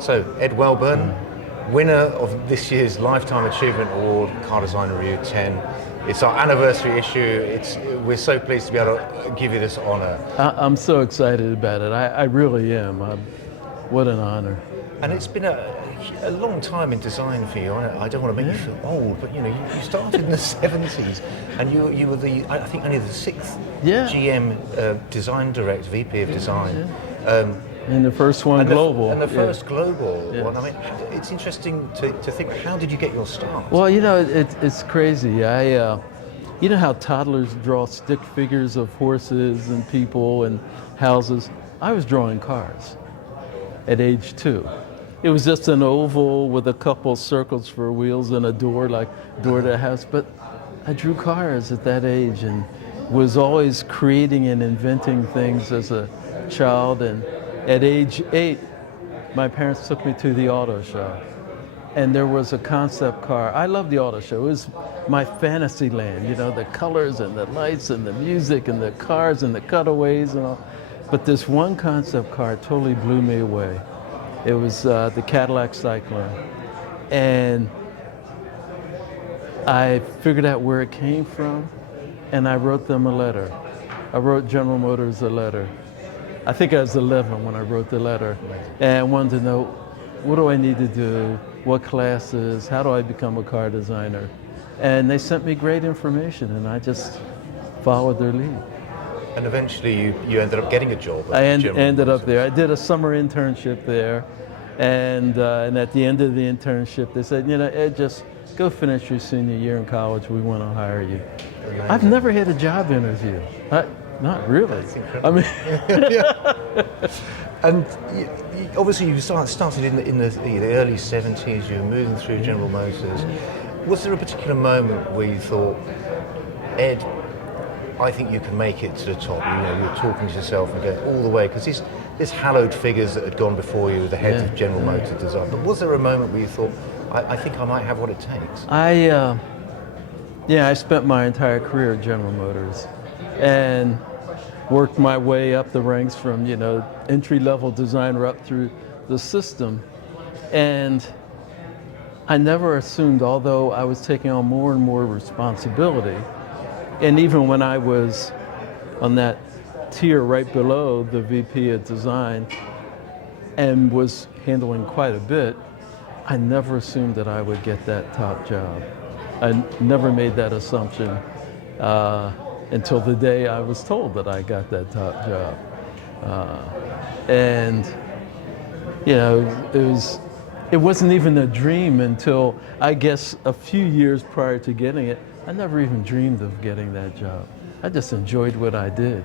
So, Ed Welburn, winner of this year's Lifetime Achievement Award, Car Design Review 10. It's our anniversary issue. We're so pleased to be able to give you this honor. I'm so excited about it. I really am. What an honor. And it's been a long time in design for you. I don't want to make you feel old, but you started in the 70s, and you were I think only the sixth GM design director, VP of design. And the first one global. And the first global one. I mean, it's interesting to think, how did you get your start? Well, it's crazy. You know how toddlers draw stick figures of horses and people and houses? I was drawing cars at age 2. It was just an oval with a couple circles for wheels and a door, like door to the house. But I drew cars at that age and was always creating and inventing things as a child. And at age 8, my parents took me to the auto show. And there was a concept car. I love the auto show. It was my fantasy land, the colors and the lights and the music and the cars and the cutaways and all. But this one concept car totally blew me away. It was the Cadillac Cyclone. And I figured out where it came from, and I wrote them a letter. I wrote General Motors a letter. I think I was 11 when I wrote the letter, and I wanted to know, what do I need to do? What classes? How do I become a car designer? And they sent me great information, and I just followed their lead. And eventually you ended up getting a job at I ended up there. I did a summer internship there, and at the end of the internship, they said, Ed, just go finish your senior year in college. We want to hire you. Amazing. I've never had a job interview. Not really. I mean, and obviously you started in the early 70s. You were moving through General Motors. Was there a particular moment where you thought, Ed, I think you can make it to the top? You were talking to yourself and going all the way, because there's hallowed figures that had gone before you, the head of General Motors design. But was there a moment where you thought, I think I might have what it takes? I spent my entire career at General Motors and worked my way up the ranks from, entry-level designer up through the system. And I never assumed, although I was taking on more and more responsibility, and even when I was on that tier right below the VP of design and was handling quite a bit, I never assumed that I would get that top job. I never made that assumption until the day I was told that I got that top job. It wasn't even a dream until, I guess, a few years prior to getting it. I never even dreamed of getting that job. I just enjoyed what I did.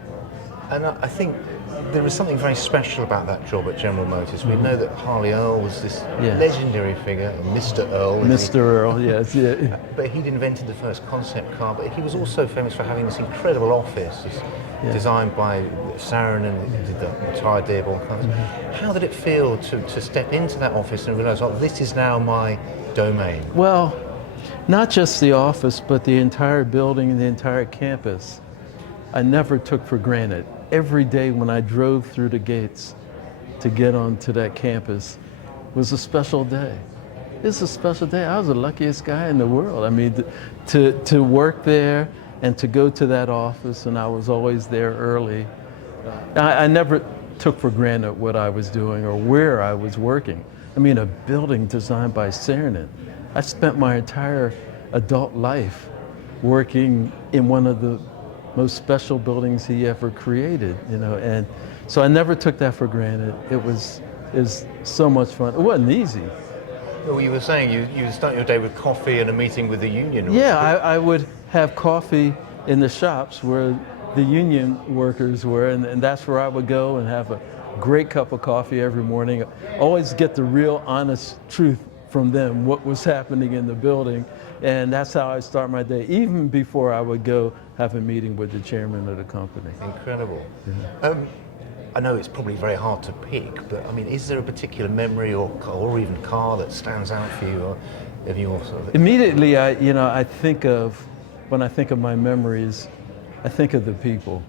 And I think there was something very special about that job at General Motors. We know that Harley Earl was this legendary figure, Mr. Earl. Mr. Earl, yes. Yeah. But he'd invented the first concept car, but he was also famous for having this incredible office, designed by Sarin and did the retired Dearborn cars. How did it feel to step into that office and realize, this is now my domain? Well, not just the office, but the entire building and the entire campus, I never took for granted. Every day when I drove through the gates to get onto that campus was a special day. It's a special day. I was the luckiest guy in the world. I mean, to work there and to go to that office, and I was always there early. I never took for granted what I was doing or where I was working. I mean, a building designed by Sarin. I spent my entire adult life working in one of the most special buildings he ever created, and so I never took that for granted. It was so much fun. It wasn't easy. Well, you were saying you would start your day with coffee and a meeting with the union. Yeah, I would have coffee in the shops where the union workers were, and that's where I would go and have a great cup of coffee every morning. Always get the real honest truth from them, what was happening in the building. And that's how I start my day, even before I would go have a meeting with the chairman of the company. Incredible. Yeah. I know it's probably very hard to pick, but I mean, is there a particular memory or even car that stands out for you? Or have you also? Immediately, when I think of my memories, I think of the people,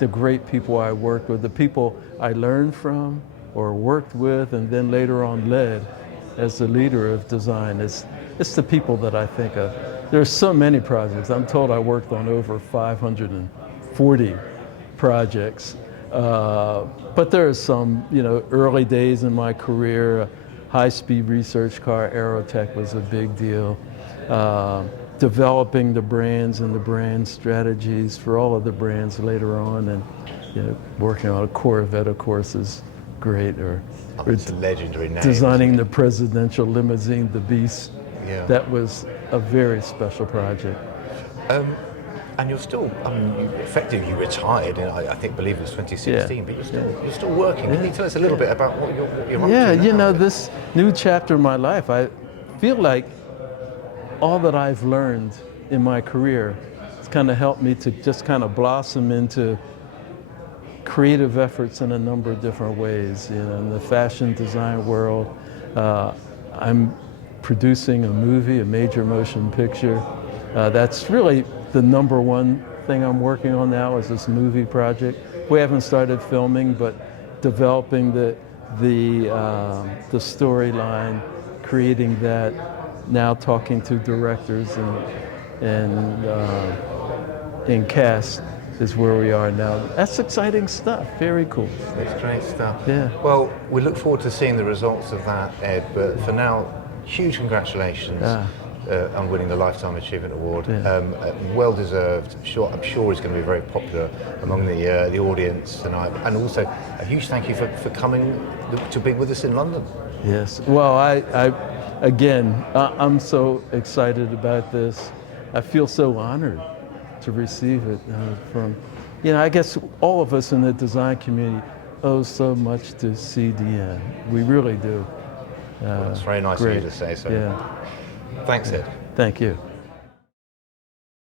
the great people I worked with, the people I learned from, or worked with, and then later on led as the leader of design. It's the people that I think of. There's so many projects. I'm told I worked on over 540 projects. But there are some, early days in my career, high-speed research car, Aerotech was a big deal. Developing the brands and the brand strategies for all of the brands later on, and working on a Corvette, of course, is great. Or it's a legendary name. Designing the presidential limousine, the Beast. Yeah. That was a very special project. And you're still, effectively you retired, I believe it was 2016, but you're still working. Can you tell us a little bit about what you're up to now? This new chapter in my life, I feel like all that I've learned in my career has kind of helped me to just kind of blossom into creative efforts in a number of different ways. In the fashion design world, I'm producing a movie, a major motion picture. That's really the number one thing I'm working on now, is this movie project. We haven't started filming, but developing the storyline, creating that, now talking to directors and cast is where we are now. That's exciting stuff, very cool. It's great stuff. Yeah. Well, we look forward to seeing the results of that, Ed, but for now, huge congratulations on winning the Lifetime Achievement Award. Well deserved. I'm sure it's going to be very popular among the audience tonight. And also a huge thank you for coming to be with us in London. Yes. Well, I'm so excited about this. I feel so honored to receive it from, I guess all of us in the design community owe so much to CDN. We really do. Well, it's very nice of you to say so. Yeah. Thanks, Ed. Thank you.